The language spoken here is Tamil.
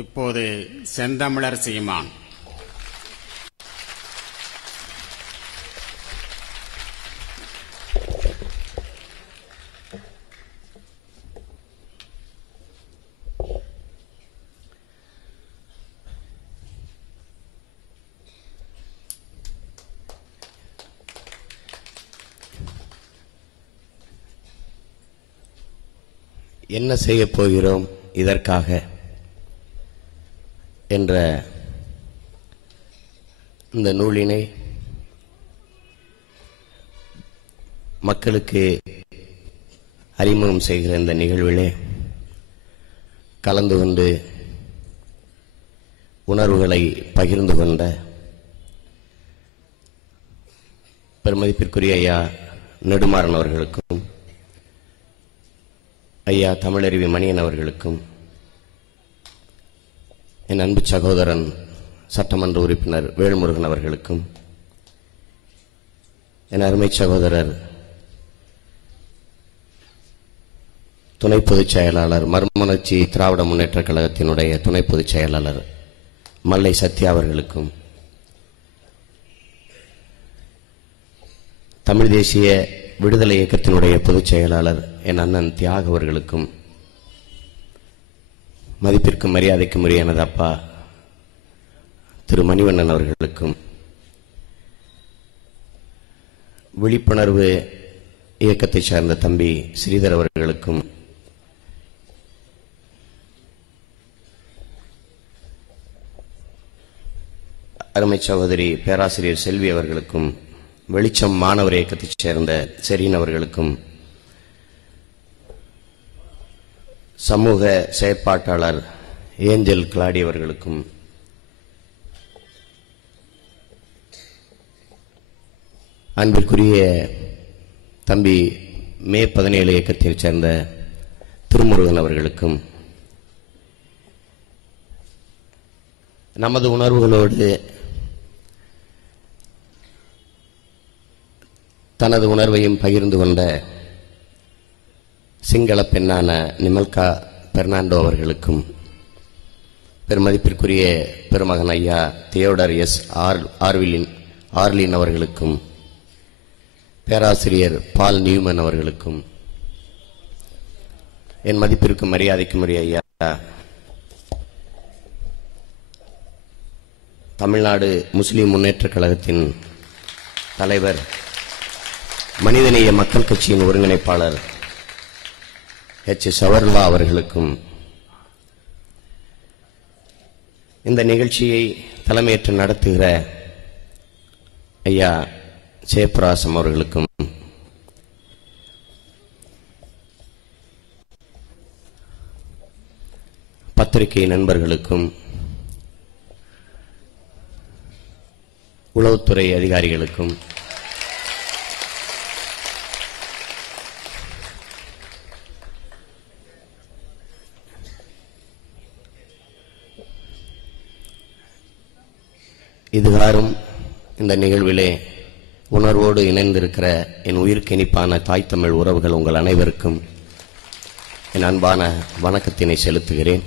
இப்போது செந்தமிழர் சீமான். என்ன செய்யப் போகிறோம் இதற்காக என்ற இந்த நூலினை மக்களுக்கு அறிமுகம் செய்கிற இந்த நிகழ்விலே கலந்து கொண்டு உணர்வுகளை பகிர்ந்து கொண்ட பெருமதிப்பிற்குரிய ஐயா நெடுமாறன் அவர்களுக்கும் ஐயா தமிழருவி மணியன் அவர்களுக்கும் என் அன்பு சகோதரன் சட்டமன்ற உறுப்பினர் வேல்முருகன் அவர்களுக்கும் என் அருமை சகோதரர் துணை பொதுச் செயலாளர் மறுமலர்ச்சி திராவிட முன்னேற்ற கழகத்தினுடைய துணை பொதுச் செயலாளர் மல்லை சத்யா அவர்களுக்கும் தமிழ் தேசிய விடுதலை இயக்கத்தினுடைய பொதுச் செயலாளர் என் அண்ணன் தியாக அவர்களுக்கும் மதிப்பிற்கும் மரியாதைக்கும் உரிய எனது அப்பா திரு மணிவண்ணன் அவர்களுக்கும் விழிப்புணர்வு இயக்கத்தை சார்ந்த தம்பி ஸ்ரீதர் அவர்களுக்கும் அருமை சகோதரி பேராசிரியர் செல்வி அவர்களுக்கும் வெளிச்சம் மாணவர் இயக்கத்தைச் சேர்ந்த செரீன் அவர்களுக்கும் சமூக செயற்பாட்டாளர் ஏஞ்சல் கிளாடி அவர்களுக்கும் அன்பிற்குரிய தம்பி மே 17 இயக்கத்தைச் சேர்ந்த திருமுருகன் அவர்களுக்கும் நமது உணர்வுகளோடு தனது உணர்வையும் பகிர்ந்து கொண்ட சிங்கள பெண்ணான நிமல்கா பெர்னாண்டோ அவர்களுக்கும் பெருமதிப்பிற்குரிய பெருமகன் ஐயா தியோடர் எஸ் ஆர்லின் அவர்களுக்கும் பேராசிரியர் பால் நியூமன் அவர்களுக்கும் என் மதிப்பிற்கும் மரியாதைக்கும் உரிய ஐயா தமிழ்நாடு முஸ்லிம் முன்னேற்ற கழகத்தின் தலைவர் மனிதநேய மக்கள் கட்சியின் ஒருங்கிணைப்பாளர் சவர்லா அவர்களுக்கும் இந்த நிகழ்ச்சியை தலைமையேற்று நடத்துகிற ஐயா ஜெயபிரகாசம் அவர்களுக்கும் பத்திரிகை நண்பர்களுக்கும் உளவுத்துறை அதிகாரிகளுக்கும் இதுகாரும் இந்த நிகழ்விலே உணர்வோடு இணைந்திருக்கிற என் உயிர்க்கினிப்பான தாய் தமிழ் உறவுகள் உங்கள் அனைவருக்கும் என் அன்பான வணக்கத்தினை செலுத்துகிறேன்.